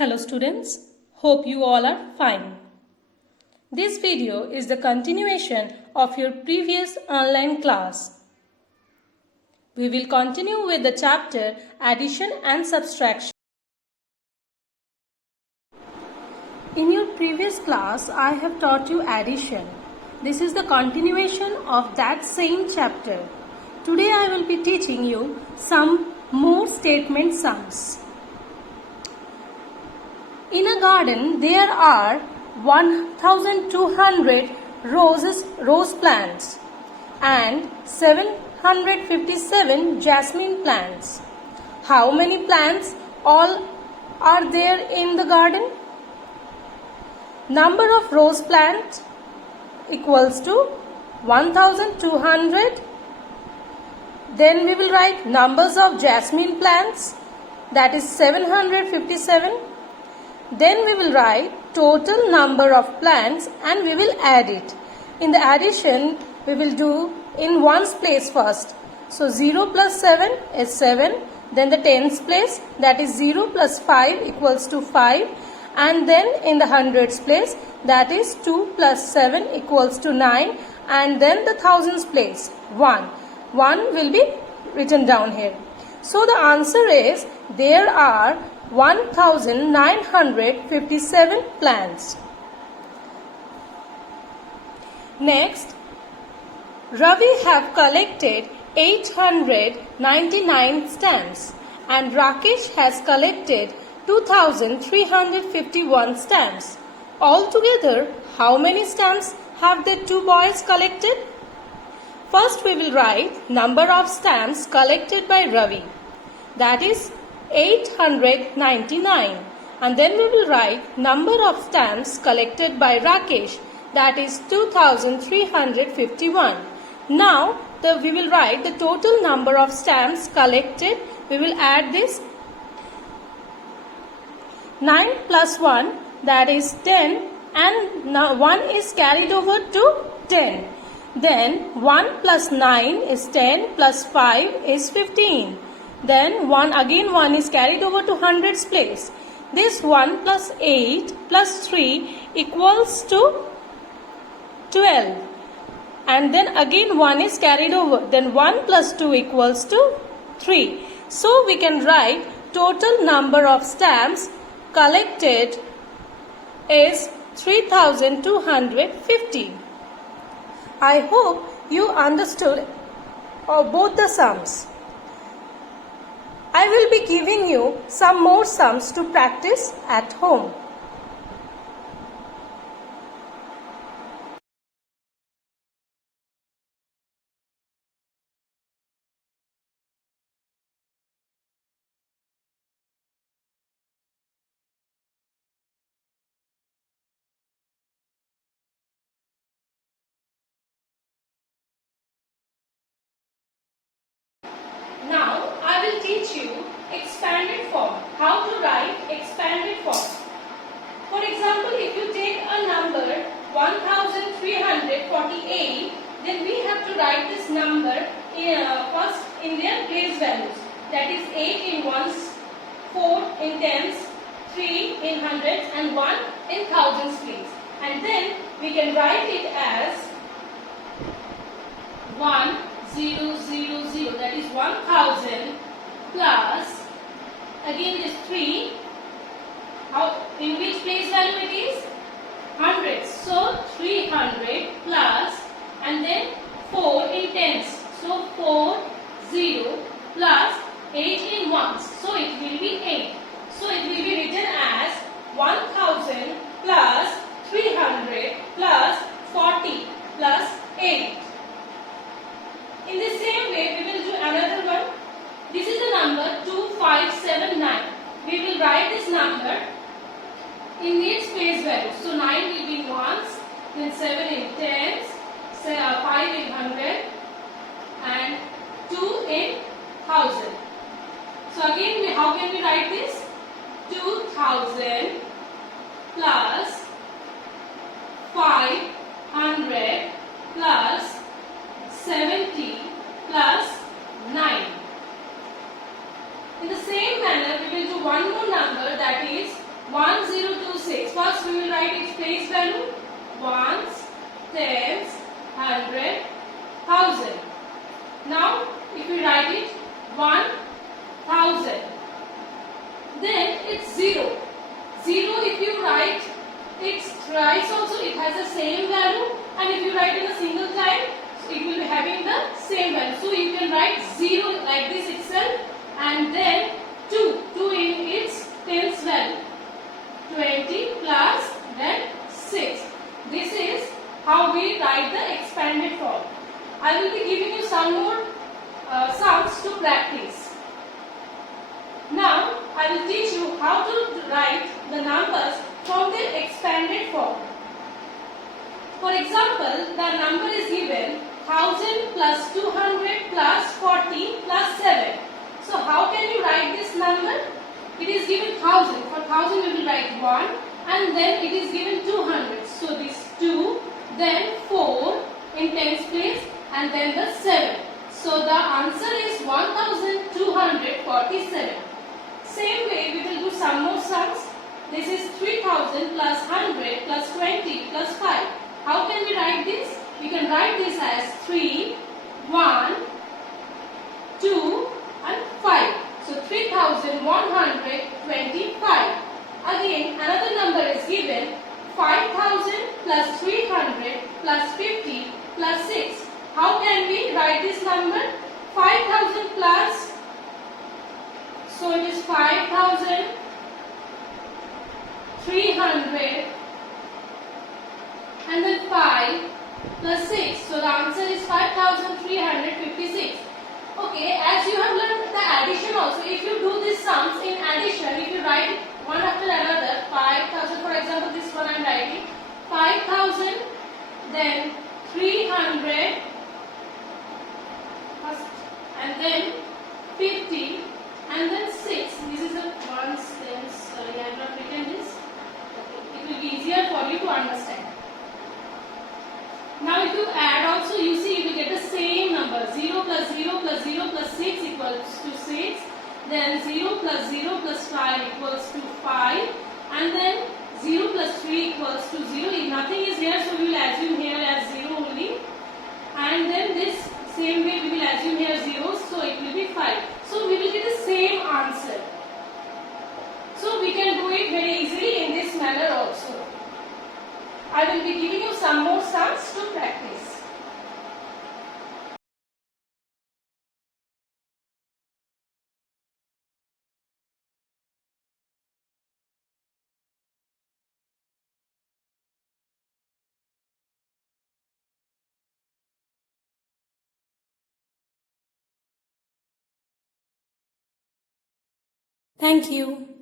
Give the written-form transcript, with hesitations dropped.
Hello students, hope you all are fine. This video is the continuation of your previous online class. We will continue with the chapter Addition and Subtraction. In your previous class, I have taught you addition. This is the continuation of that same chapter. Today I will be teaching you some more statement sums. In a garden, there are 1,200 rose plants and 757 jasmine plants. How many plants all are there in the garden? Number of rose plants equals to 1,200. Then we will write numbers of jasmine plants, that is 757. Then we will write total number of plants and we will add it. In the addition, we will do in ones place first. So 0 plus 7 is 7. Then the tens place, that is 0 plus 5 equals to 5. And then in the hundreds place, that is 2 plus 7 equals to 9. And then the thousands place, 1. 1 will be written down here. So the answer is there are 1,957 plants. Next, Ravi have collected 899 stamps and Rakesh has collected 2,351 stamps. Altogether, how many stamps have the two boys collected? First, we will write number of stamps collected by Ravi, that is 899, and then we will write number of stamps collected by Rakesh, that is 2,351. Now we will write the total number of stamps collected. We will add this 9 plus 1, that is 10, and now 1 is carried over to 10. Then 1 plus 9 is 10 plus 5 is 15. Then 1 is carried over to hundreds place. This 1 plus 8 plus 3 equals to 12. And then again 1 is carried over. Then 1 plus 2 equals to 3. So we can write total number of stamps collected is 3,250. I hope you understood both the sums. I will be giving you some more sums to practice at home. Now I will teach you expanded form. How to write expanded form. For example, if you take a number 1348, then we have to write this number first in their place values. That is 8 in ones, 4 in tens, 3 in hundreds and 1 in thousands place. And then we can write it as 1000, that is 1000 plus, again this 3, in which place value it is? Hundreds. So 300 plus, and then 4 in tens. So 40 plus 8 in ones. So it will be 8. So it will be written as 1000 plus 300 plus 40 plus 8. In the same way, we will do another one. This is the number 2579. We will write this number in its place value. So 9 will be in ones, then 7 in tens, 5 in hundred, and 2 in thousand. So again, how can we write this? 2000 plus 500 plus 70 plus 9. In the same manner, we will do one more number, that is 1 place value? Ones, tens, hundred, thousand. Now, if we write it 1000, then it's 0. 0 if you write it thrice also, it has the same value, and if you write in a single time, it will be having the same value. So you can write 0 like this itself, and then 2 in its tens value. 20 plus then 6. This is how we write the expanded form. I will be giving you some more sums to practice. Now I will teach you how to write the numbers from their expanded form. For example, the number is given 1000 plus 200 plus 40 plus 7. So how can you write this number? It is given 1000. For 1000 we will write 1, and then it is given 200. So this 2, then 4 in tens place, and then the 7. So the answer is 1247. Same way we will do some more sums. This is 3000 plus 100 plus 20 plus 5. How can we write this? We can write this as 3, 1, 2 and 5. So 3125. Again another number is given 5000 plus 300 plus 50 plus 6. How can we write this number? 5000 plus, so it is 5300 and then 5 plus 6. So the answer is 5356. Okay, as you have learned the addition also, if you do these sums in addition, if you write one after another, 5000, for example this one I am writing 5000, then 300 first, and then 50 and then 6. This is a ones, tens. Sorry, I have not written this. Okay. It will be easier for you to understand. Now if you add also, you see you will get the same number. 0 plus 0 plus 0 plus 6 equals to 6. Then 0 plus 0 plus 5 equals to 5. And then 0 plus 3 equals to 0. If nothing is here, so we will assume here as 0 only. And then this same way we will assume here 0, so it will be 5. So we will get the same answer. So we can do it very easily in this manner also. I will be giving you some more sums to practice. Thank you.